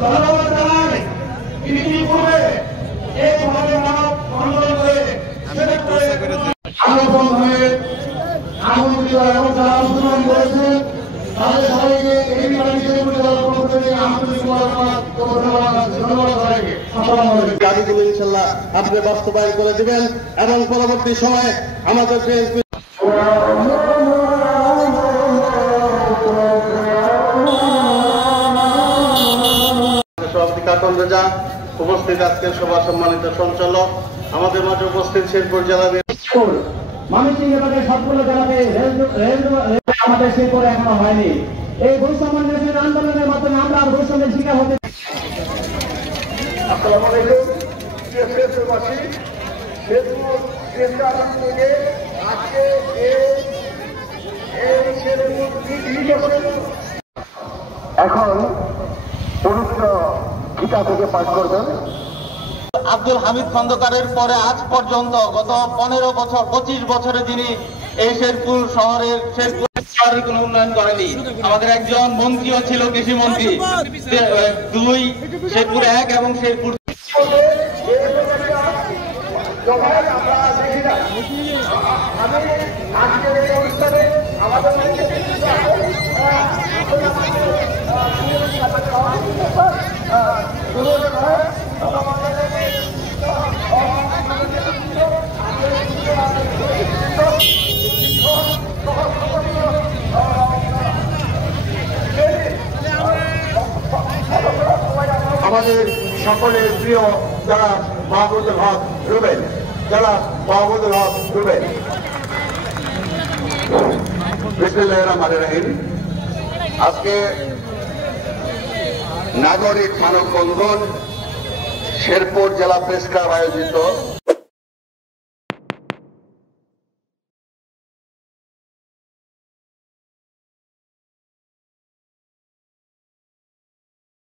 ধন্যবাদ জানাই ইতিপূর্বে এইভাবে মানব বন্ধন করে আলোচন হয়ে আনন্দিত এবং যারা আলোচনা করেছে তাদের সবাইকে এই বিষয়ে দাবিগুলো ইনশাল্লাহ আপনি বাস্তবায়ন করে দিবেন এবং পরবর্তী সময়ে আমাদের সভাপতি কাটন রেজা, উপস্থিত আজকের সভা সম্মানিত সঞ্চালক, আমাদের মাঝে উপস্থিত শেরপুর জেলা ময়মনসিংহে সবগুলো জেলাতে আমাদের শেরপুরে এখনো হয়নি। এই বৈষম্য নিরসন আন্দোলনের মাধ্যমে আমরা বৈষম্যের শিকার হতে। আসসালামু আলাইকুম প্রিয় শেরপুরবাসী, শেরপুর আজকে এখন পবিত্র গীতা থেকে পাঠ করবেন আব্দুল হামিদ খন্দকারের পরে আজ পর্যন্ত গত 15 বছর 25 বছরে যিনি এই শেরপুর শহরের কোনো উন্নয়ন করেনি। আমাদের একজন মন্ত্রীও ছিল কৃষি মন্ত্রী, 2 শেরপুর 1 এবং শেরপুর আমাদের সকলের প্রিয় যারা মাহমুদুল হক রুবেল, যারা মাহমুদুল হক রুবেল। বিসমিল্লাহির রহমানির রহিম। আজকে নাগরিক মানববন্ধন শেরপুর জেলা প্রেস ক্লাব আয়োজিত